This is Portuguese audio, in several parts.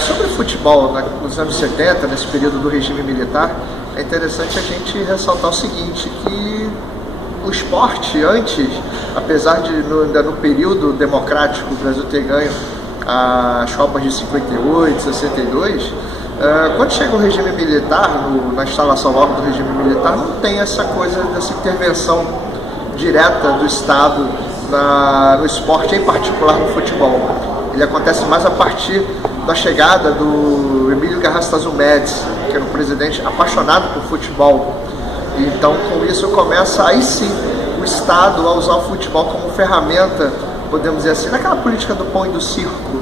Sobre o futebol nos anos 70, nesse período do regime militar, é interessante a gente ressaltar o seguinte, que o esporte antes, apesar de ainda no período democrático o Brasil ter ganho as Copas de 58, 62, quando chega o regime militar, na instalação logo do regime militar, não tem essa coisa dessa intervenção direta do Estado no esporte, em particular no futebol. Ele acontece mais a partir da chegada do Emílio Garrastazu Médici, que era um presidente apaixonado por futebol. E então, com isso, começa aí sim o Estado a usar o futebol como ferramenta, podemos dizer assim, naquela política do pão e do circo.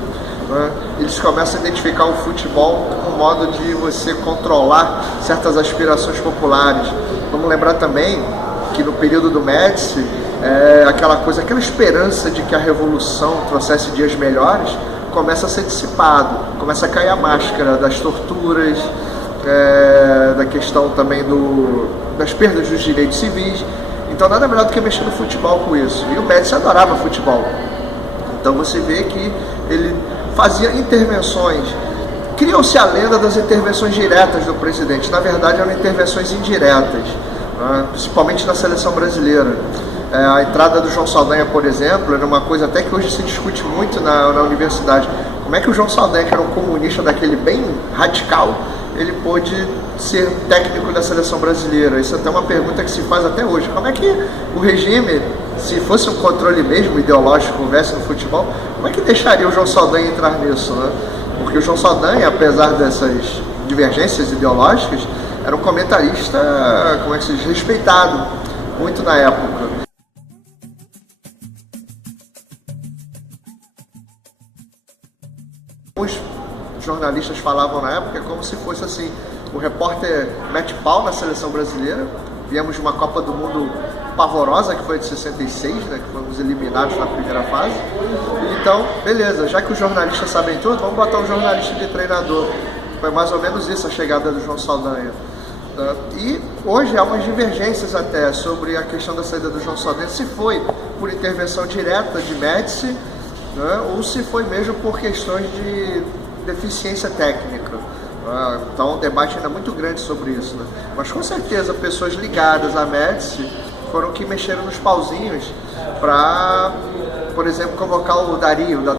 Né? Eles começam a identificar o futebol como um modo de você controlar certas aspirações populares. Vamos lembrar também que no período do Médici, aquela esperança de que a revolução trouxesse dias melhores, começa a ser dissipado, começa a cair a máscara das torturas, da questão também das perdas dos direitos civis. Então nada melhor do que mexer no futebol com isso. E o Médici adorava futebol. Então você vê que ele fazia intervenções. Criou-se a lenda das intervenções diretas do presidente. Na verdade eram intervenções indiretas, né? Principalmente na seleção brasileira. A entrada do João Saldanha, por exemplo, era uma coisa até que hoje se discute muito na universidade. Como é que o João Saldanha, que era um comunista daquele bem radical, ele pôde ser técnico da seleção brasileira? Isso é até uma pergunta que se faz até hoje. Como é que o regime, se fosse um controle mesmo ideológico, houvesse no futebol, como é que deixaria o João Saldanha entrar nisso, né? Porque o João Saldanha, apesar dessas divergências ideológicas, era um comentarista, como é que se diz, respeitado muito na época. Os jornalistas falavam na época como se fosse assim, o repórter mete pau na seleção brasileira. Viemos de uma Copa do Mundo pavorosa, que foi de 66, né, que fomos eliminados na primeira fase. Então, beleza, já que os jornalistas sabem tudo, vamos botar um jornalista de treinador. Foi mais ou menos isso a chegada do João Saldanha. E hoje há umas divergências até sobre a questão da saída do João Saldanha, se foi por intervenção direta de Médici, né, ou se foi mesmo por questões de deficiência técnica. Então, um debate ainda muito grande sobre isso, né? Mas com certeza pessoas ligadas a Médici foram que mexeram nos pauzinhos para, por exemplo, convocar o Dario.